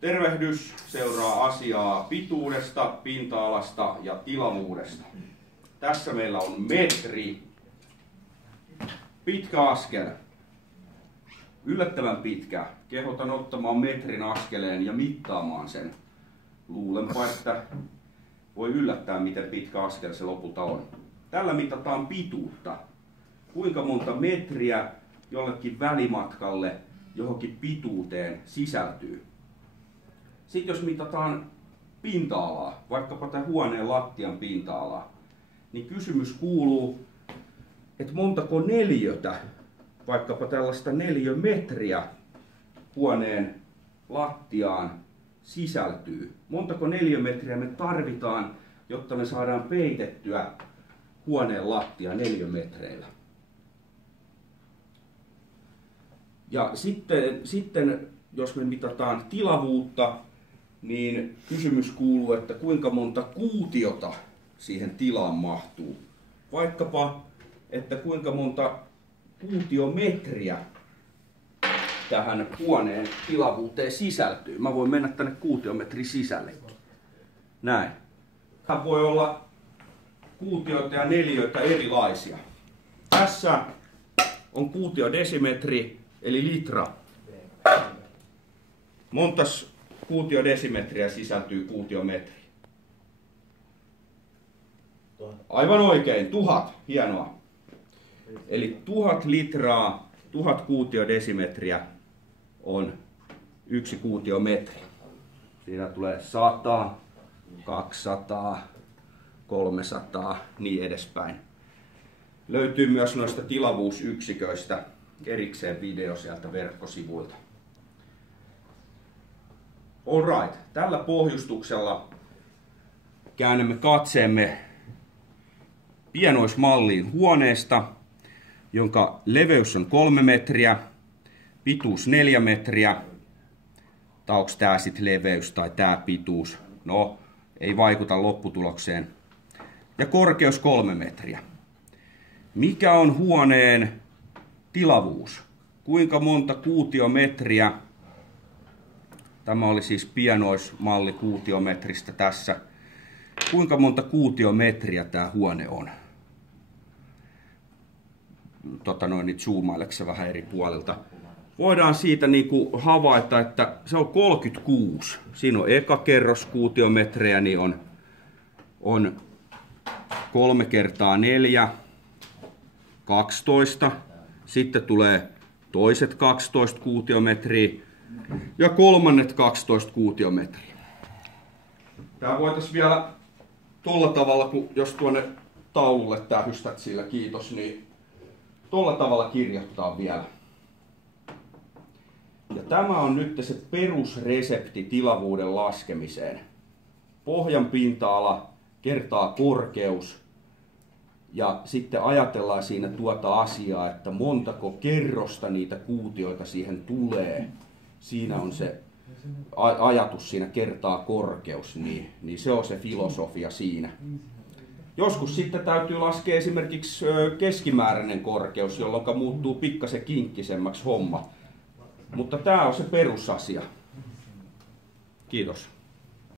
Tervehdys seuraa asiaa pituudesta, pinta-alasta ja tilavuudesta. Tässä meillä on metri. Pitkä askel. Yllättävän pitkä. Kehotan ottamaan metrin askeleen ja mittaamaan sen. Luulenpa, että voi yllättää, miten pitkä askel se lopulta on. Tällä mitataan pituutta. Kuinka monta metriä jollekin välimatkalle johonkin pituuteen sisältyy. Sitten jos mitataan pinta-alaa, vaikkapa tämän huoneen lattian pinta-alaa, niin kysymys kuuluu, että montako neliötä, vaikkapa tällaista neliömetriä huoneen lattiaan sisältyy. Montako neliömetriä me tarvitaan, jotta me saadaan peitettyä huoneen lattia neliömetreillä. Ja sitten jos me mitataan tilavuutta, niin kysymys kuuluu, että kuinka monta kuutiota siihen tilaan mahtuu. Vaikkapa, että kuinka monta kuutiometriä tähän huoneen tilavuuteen sisältyy. Mä voin mennä tänne kuutiometrin sisällekin. Näin. Tämä voi olla kuutioita ja neliöitä erilaisia. Tässä on kuutiodesimetri eli litra. Montas kuutiodesimetriä sisältyy kuutiometriin? Aivan oikein, 1000. Hienoa. Eli 1000 litraa, 1000 kuutiodesimetriä on 1 kuutiometri. Siinä tulee 100, 200, 300, niin edespäin. Löytyy myös noista tilavuusyksiköistä erikseen video sieltä verkkosivuilta. Alright, tällä pohjustuksella käännämme katseemme pienoismalliin huoneesta, jonka leveys on 3 metriä, pituus 4 metriä, tai onko tämä sitten leveys tai tämä pituus, no ei vaikuta lopputulokseen, ja korkeus 3 metriä. Mikä on huoneen tilavuus? Kuinka monta kuutiometriä? Tämä oli siis pienoismalli kuutiometristä tässä. Kuinka monta kuutiometriä tämä huone on? Nyt zoomaileeko se vähän eri puolilta. Voidaan siitä havaita, että se on 36. Siinä on eka kerros kuutiometrejä, niin on 3 kertaa 4, 12. Sitten tulee toiset 12 kuutiometriä. Ja kolmannet 12 kuutiometriä. Tää voitaisiin vielä tolla tavalla, kun jos tuonne taululle tähystät sillä, kiitos, niin tolla tavalla kirjoittaa vielä. Ja tämä on nyt se perusresepti tilavuuden laskemiseen. Pohjan pinta-ala kertaa korkeus. Ja sitten ajatellaan siinä tuota asiaa, että montako kerrosta niitä kuutioita siihen tulee. Siinä on se ajatus siinä kertaa korkeus, niin se on se filosofia siinä. Joskus sitten täytyy laskea esimerkiksi keskimääräinen korkeus, jolloin muuttuu pikkasen kinkkisemmäksi homma. Mutta tämä on se perusasia. Kiitos.